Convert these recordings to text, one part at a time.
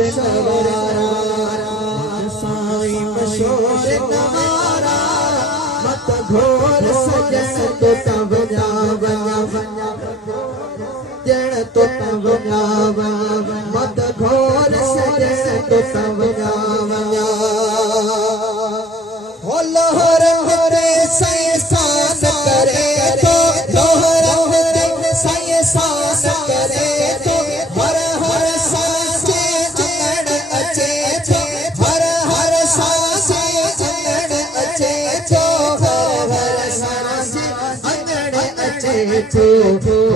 नवारा साईं मशहूर नवारा मत घोर सजन तो तवजा वजा जण तो तवजा मत घोर सजन तो तवजा वजा हो लोहर होरे साईं सान करे तो लोहर होरे साईं सान करे तो हर हर सांसे अंगण अचे छो हर हर सांसे अंगण अचे छो हर हर सांसे अंगण अचे छो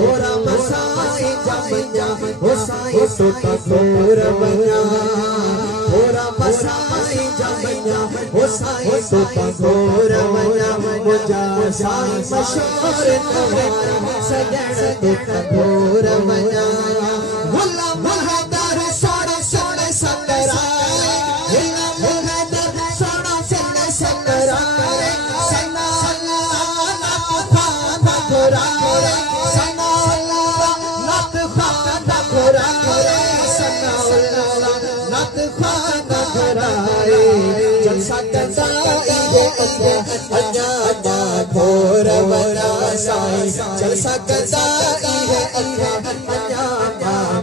होरा मसाई जमया हो साईं सोता सोर बना होरा मसाई जमया हो साईं सोता सोर बना मुझा साईं मशहूर नवारा सजन सोता सोर बना हुला महदर सोना सोना सकराए हुला महदर सोना सोना सकराए सना अल्लाह खादा खुराए सना अल्लाह खादा खुराए सना अल्लाह खादा खुराए जलसा करता इहे अल्लाह घोर वरा साईं जलसा करता इहे अल्लाह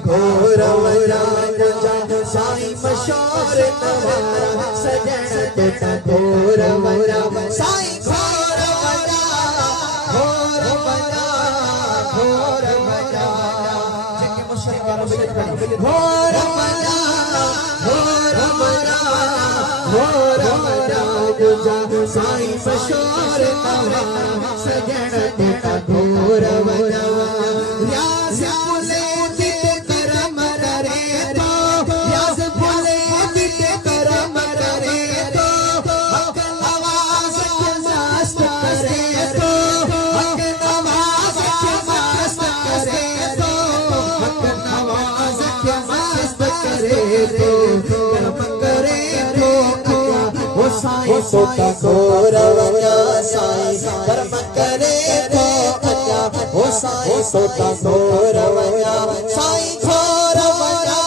घोर वरा साईं मशहूर नवारा सजन तोता घोर वरा साईं घोर वरा घोर वरा घोर वरा जेके मुशरिक वारा घोर वरा घोर वरा घोर वरा साईं मशहूर नवारा सजन तोता घोर वरा यास बोले दित करम रे तो यास बोले दित करम रे तो हक नवाज के मस्त करे तो हक नवाज के मस्त करे तो हक नवाज के मस्त करे तो करम करे तो हो साईं सोता घोर वरा साईं करम करे तो हो साईं सोता घोर वरा साईं घोर वरा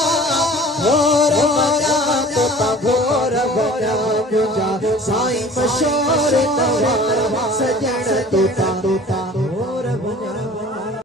तोता घोर वरा मुझा साईं मशहूर नवारा सजन तोता